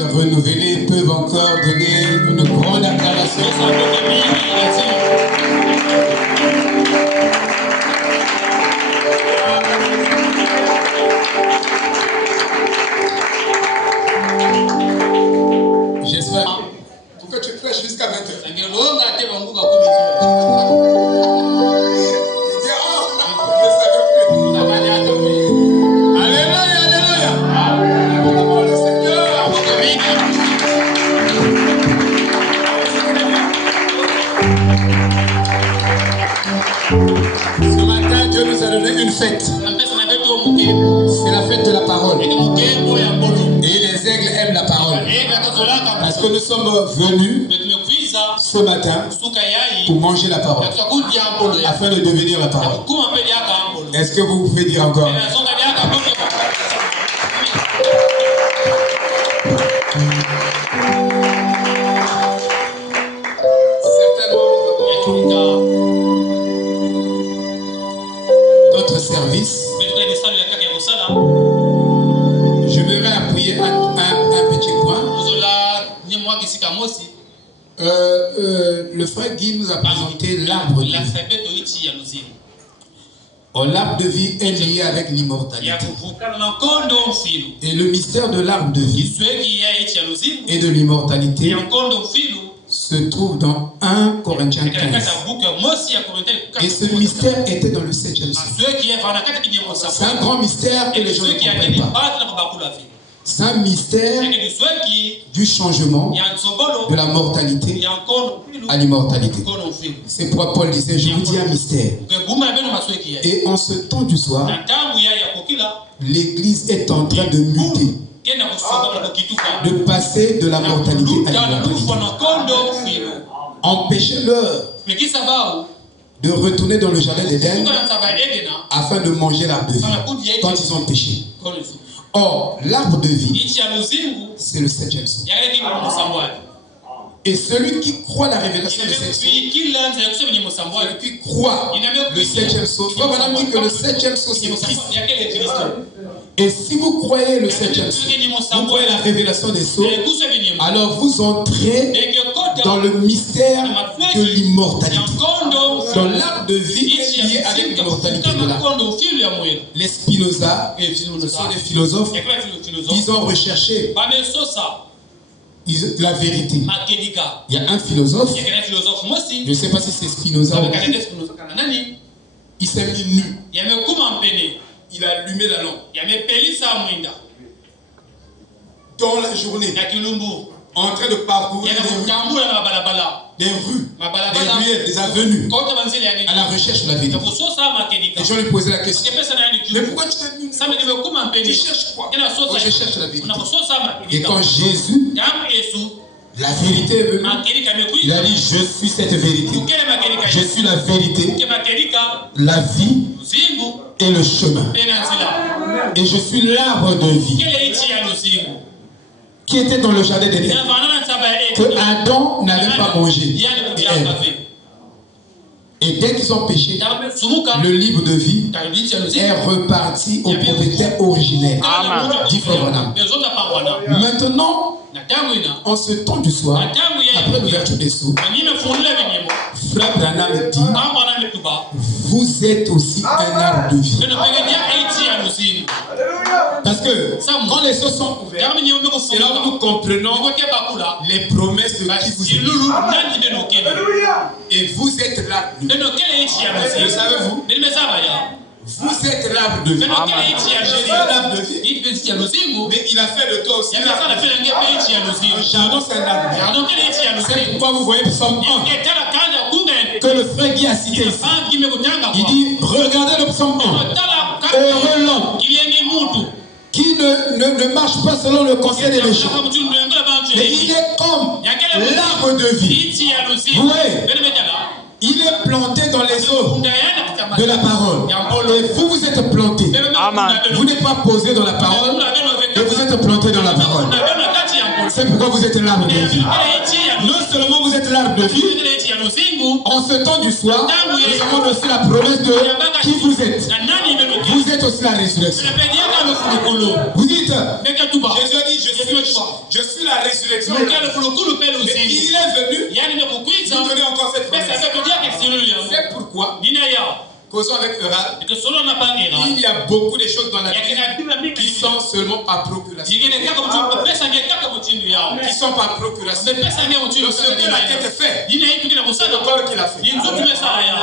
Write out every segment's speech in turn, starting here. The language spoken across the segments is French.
renouvelés peuvent encore donner une grande acclamation. J'espère. Pourquoi tu prêches jusqu'à 20h? Ce matin, Dieu nous a donné une fête. C'est la fête de la parole. Et les aigles aiment la parole. Parce que nous sommes venus ce matin pour manger la parole, afin de devenir la parole. Est-ce que vous pouvez dire encore? Notre service, je voudrais appuyer un petit point. Le frère Guy nous a présenté l'arbre de vie. L'arbre de vie est lié avec l'immortalité. Et le mystère de l'arbre de vie et de l'immortalité se trouve dans 1 Corinthiens 15. Et ce mystère était dans le 7e siècle. C'est un grand mystère que les gens ne comprennent pas. C'est un mystère du changement de la mortalité à l'immortalité. C'est pourquoi Paul disait, je vous dis un mystère. Et en ce temps du soir, l'Église est en train de muter, de passer de la mortalité à l'immortalité. Empêchez-leur de retourner dans le jardin d'Éden afin de manger l'arbre de vie quand ils ont péché. Or, l'arbre de vie, c'est le 7e sceau. Et celui qui croit la révélation de cette sceau, celui qui croit le 7e sceau, toi, madame dit que le 7e sceau, c'est Christ. Et si vous croyez le 7e sceau, vous croyez la révélation des sceaux, alors vous entrez dans le mystère de l'immortalité. Dans l'arbre de vie est lié avec l'immortalité de l'arbre. Les Spinoza, ce sont des philosophes, ils ont recherché la vérité. Il y a un philosophe, je ne sais pas si c'est Spinoza ou pas, il s'est mis nu. Il a allumé la lampe. Dans la journée, en train de parcourir des rues, des ruelles, des avenues, à la recherche de la vérité. Les gens lui posaient la question, mais pourquoi tu t'es mis? Tu cherches quoi? Oh, je cherche la vérité. Et quand Jésus, la vérité est venue, il a dit, je suis cette vérité. Je suis la vérité, la vie et le chemin. Et je suis l'arbre de vie qui était dans le jardin d'Éden, que Adam n'avait pas mangé. Et dès qu'ils ont péché, le livre de vie est reparti au propriétaire originel. Maintenant, en ce temps du soir, après l'ouverture des sceaux, Frère Branham dit, vous êtes aussi un arbre de vie. Parce que quand les sceaux sont ouverts, c'est là où nous comprenons les promesses de qui vous êtes. Et vous êtes l'arbre de vie. Le savez-vous? Vous êtes l'arbre de vie. J'ai dit l'arbre de vie, mais il a fait de toi aussi. Le jardin, c'est un arbre de vie. C'est pourquoi vous voyez Psaume 1 que le frère Guy a cité ici. Il dit, regardez le Psaume 1. Heureux l'homme qui ne marche pas selon le conseil des méchants, mais il est comme l'arbre de vie. Vous voyez, il est planté dans les eaux de la parole. Et vous, vous êtes planté. Vous n'êtes pas posé dans la parole, mais vous êtes planté dans la parole. C'est pourquoi vous êtes l'arbre de vie. Non seulement vous êtes l'arbre de vie, en ce temps du soir, nous avons aussi la promesse de qui vous êtes. Vous êtes aussi la résurrection. Vous dites, Jésus a dit, je suis la résurrection. Mais il est venu nous donner encore cette promesse. C'est pourquoi, causons avec Eural, il y a beaucoup de choses dans la Bible qui sont seulement par procuration. Qui sont par procuration. Donc ce que la tête fait, c'est le corps qui l'a fait.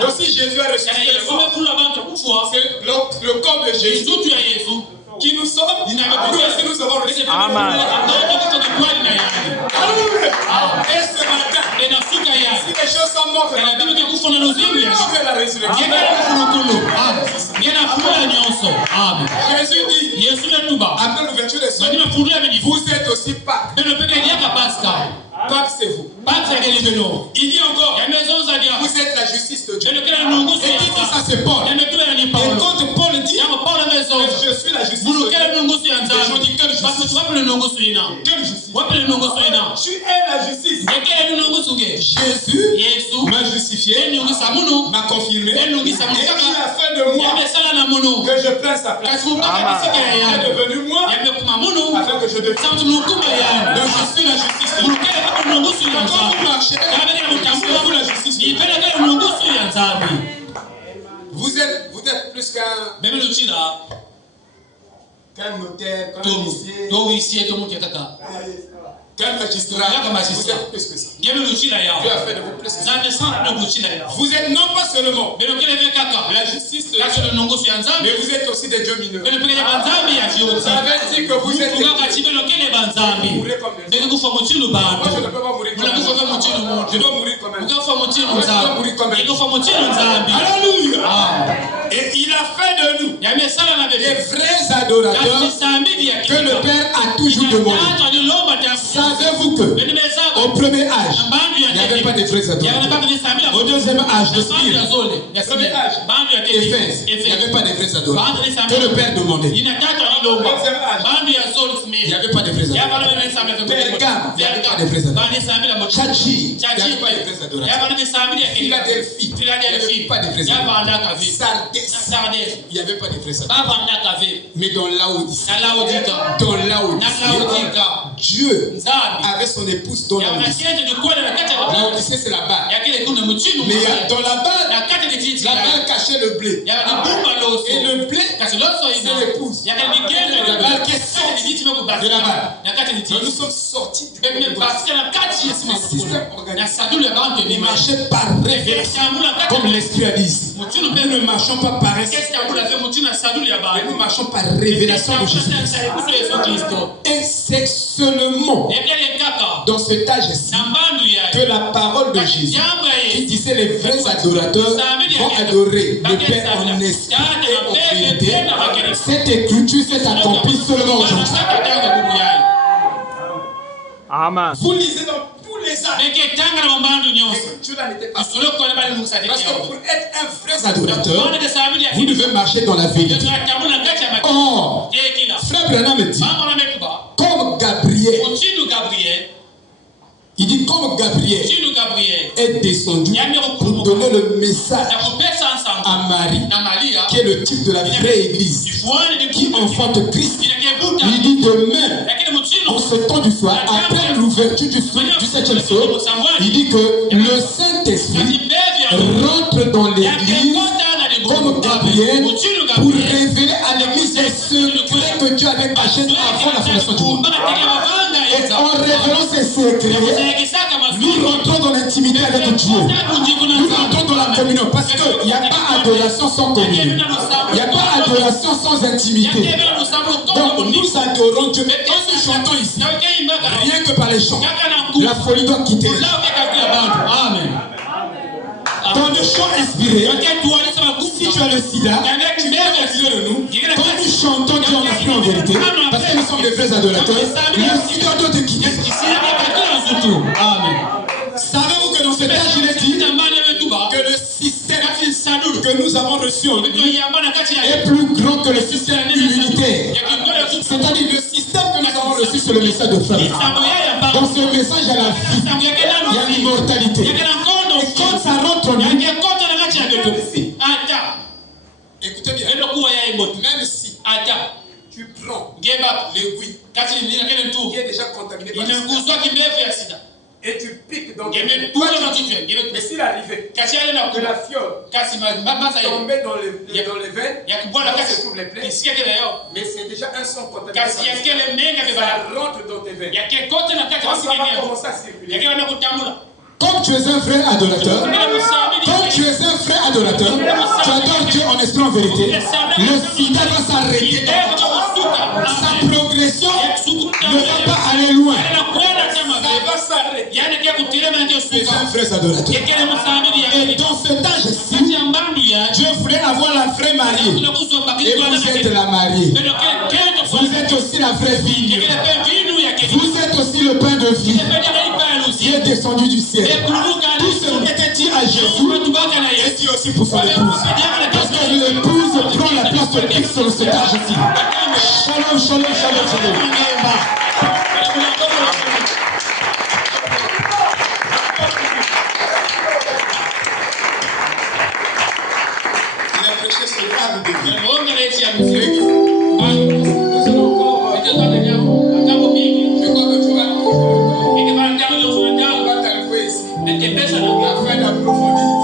Donc si Jésus a ressuscité le corps, c'est le corps de Jésus qui nous sommes, nous aussi nous avons reçu. Amen. Et ce matin, si les choses sont mortes, je suis la résurrection. Jésus dit, après l'ouverture des cieux, vous êtes aussi Pâques. Pâques, c'est vous. Il dit encore, vous êtes la justice de Dieu. Et qui dit ça, c'est Paul. Et quand Paul dit, je suis la justice de Dieu, je dis quelle justice? Quelle justice? Tu es la justice. Jésus m'a justifié, m'a confirmé, et il a fait de moi que je prenne sa place. Il est devenu moi afin que je devienne. Donc je suis la justice de Dieu. Quand vous marchez, vous la justice. Vous êtes plus qu'un notaire, qu'un huissier, qu'un magistrat. Vous êtes plus que ça. Dieu a fait de vous plus que ça. Vous êtes non pas seulement la justice de Dieu, mais vous êtes aussi des dieux mineurs. Ça veut dire que vous êtes mourrez comme des hommes. Moi je ne peux pas mourir comme des hommes. Je dois mourir comme un homme. Je dois mourir comme un homme. Alléluia. Et il a fait de nous des vrais adorateurs que le Père a toujours demandé. Savez-vous que au premier âge, il n'y avait pas de vrais adorateurs. Au deuxième âge, de Spire, premier âge, Éphèse, il n'y avait pas de vrais adorateurs que le Père demandait. Deuxième âge, il n'y avait pas de vrais adorateurs. Pergame, il n'y avait pas de vrais adorateurs. Tchatchi, il n'y avait pas de vrais adorateurs. Philadelphie, il n'y avait pas de vrais adorateurs. Sardis, il n'y avait pas de vrais adorateurs. Mais dans Laodicée, Dieu avait son épouse dans Laodicée. Laodicée, c'est la balle. Mais dans la balle, la balle cachait le blé. Et le blé, c'est l'épouse. La balle qui est sortie de la balle. Donc nous sommes sortis de il marchait par révélation. Comme l'Esprit a dit. Nous ne marchons pas par esprit. Mais nous marchons par révélation de Jésus-Christ. Et c'est seulement dans cet âge-ci que la parole de Jésus, qui disait les vrais adorateurs vont adorer le Père en esprit et en vérité, cette écriture s'est accomplie seulement aujourd'hui. Amen. Vous lisez dans tous les âges. Cela n'était pas ça. Parce que pour être un vrai adorateur, vous devez marcher dans la vérité. Or, Frère Branham dit, comme Gabriel, il dit comme Gabriel est descendu pour donner le message à Marie, qui est le type de la vraie église, qui enfante Christ. Il dit demain, en ce temps du soir, après l'ouverture du 7e sceau, il dit que le Saint-Esprit rentre dans l'église comme Gabriel pour révéler à l'église les secrets que Dieu avait cachés avant la fondation du monde. Et en révélant ces secrets, nous rentrons dans l'intimité avec Dieu. Nous rentrons dans la communion. Parce qu'il n'y a pas adoration sans communion. Il n'y a pas adoration sans intimité. Donc nous adorons Dieu. Mais quand nous chantons ici, rien que par les chants, la folie doit quitter. Amen. Dans le chant inspiré, si tu as le sida, tu viens de nous. Quand nous chantons Dieu en esprit en vérité, parce que nous sommes des vrais adorateurs, le sida doit te quitter. Amen. Savez-vous que dans cet âge, il est dit que le système que nous avons reçu en nous est plus grand que le système immunitaire. C'est-à-dire le système que nous avons reçu sur le message de frère. Dans ce message, il y a la vie, il y l'immortalité. Et quand ça rentre en nous, écoutez bien, même si tu prends l'aiguille qui est déjà contaminée par le sida, et tu piques dans mais s'il arrivait que la fiole tombait dans les veines, là se trouvent les plaies, mais c'est déjà un sang contaminé, ça rentre dans tes veines, ça va commencer à circuler. Comme tu es un vrai adorateur, tu adores Dieu en esprit en vérité, le sida va s'arrêter. Sa progression ne va pas aller loin. C'est un vrai adorateur. Et dans cet âge-ci, Dieu voulait avoir la vraie mariée. Et vous êtes la mariée. Vous êtes aussi la vraie vigne. Vous êtes aussi le pain de vie qui est descendu du ciel. Tout ce qui était dit à Jésus est dit aussi pour son épouse. Parce que l'épouse prend la place de Christ sur cet âge-ci. Shalom, shalom, shalom, shalom. Il a prêché sur l'arbre de vie. Afin d'approfondir.